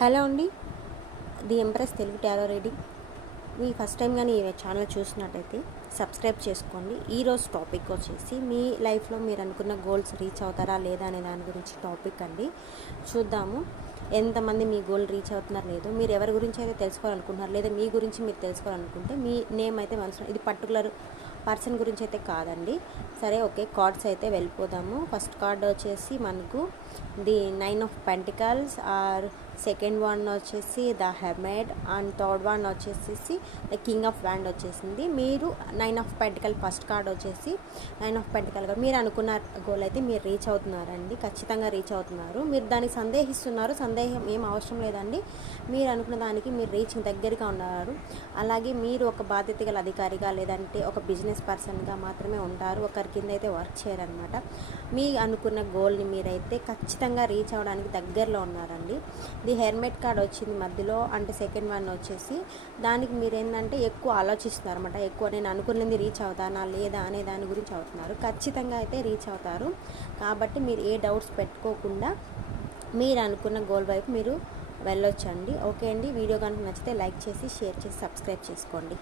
Hello అండి, the empress Telugu tarot reading. Me first time కానీ ఈ ఛానల్ చూసినట్టయితే సబ్స్క్రైబ్ చేసుకోండి. ఈరోజు టాపిక్ వచ్చేసి మీ లైఫ్లో మీరు అనుకున్న గోల్స్ రీచ్ అవుతారా లేదా అనే దాని గురించి టాపిక్ అండి. చూద్దాము ఎంతమంది మీ గోల్ రీచ్ అవుతున్నారు లేదో, మీరు ఎవరి గురించి అయితే తెలుసుకోవాలనుకుంటున్నారు లేదా మీ గురించి మీరు తెలుసుకోవాలనుకుంటే మీ నేమ్ అయితే మనసు, ఇది పర్టికులర్ పర్సన్ గురించి అయితే కాదండి. సరే ఓకే, కార్డ్స్ అయితే వెళ్ళిపోదాము. ఫస్ట్ కార్డ్ వచ్చేసి మనకు the 9 of pentacles, or second one వచ్చేసి the hermit, and third one వచ్చేసి ద కింగ్ ఆఫ్ వ్యాండ్ వచ్చేసింది. మీరు 9 ఆఫ్ పెంటికల్ ఫస్ట్ కార్డ్ వచ్చేసి 9 ఆఫ్ పెంటికల్. మీరు అనుకున్న గోల్ అయితే మీరు రీచ్ అవుతున్నారండి, ఖచ్చితంగా రీచ్ అవుతున్నారు. మీరు దాన్ని సందేహిస్తున్నారు, సందేహం ఏం అవసరం లేదండి. మీరు అనుకున్న దానికి మీరు రీచింగ్ దగ్గరగా ఉన్నారు. అలాగే మీరు ఒక బాధ్యత గల అధికారిగా లేదంటే ఒక బిజినెస్ పర్సన్గా మాత్రమే ఉంటారు, ఒకరి కింద అయితే వర్క్ చేయరనమాట. మీ అనుకున్న గోల్ని మీరైతే ఖచ్చితంగా రీచ్ అవ్వడానికి దగ్గరలో ఉన్నారండి. ది హెర్మెట్ కార్డ్ వచ్చింది మధ్యలో, అంటే సెకండ్ వన్ వచ్చేసి దానికి మీరు ఏంటంటే ఎక్కువ ఆలోచిస్తున్నారు అనమాట. ఎక్కువ నేను అనుకున్నది రీచ్ అవుతానా లేదా అనే దాని గురించి అవుతున్నారు. ఖచ్చితంగా అయితే రీచ్ అవుతారు. కాబట్టి మీరు ఏ డౌట్స్ పెట్టుకోకుండా మీరు అనుకున్న గోల్ వైపు మీరు వెళ్ళొచ్చండి. ఓకే అండి, వీడియో కనుక నచ్చితే లైక్ చేసి షేర్ చేసి సబ్స్క్రైబ్ చేసుకోండి.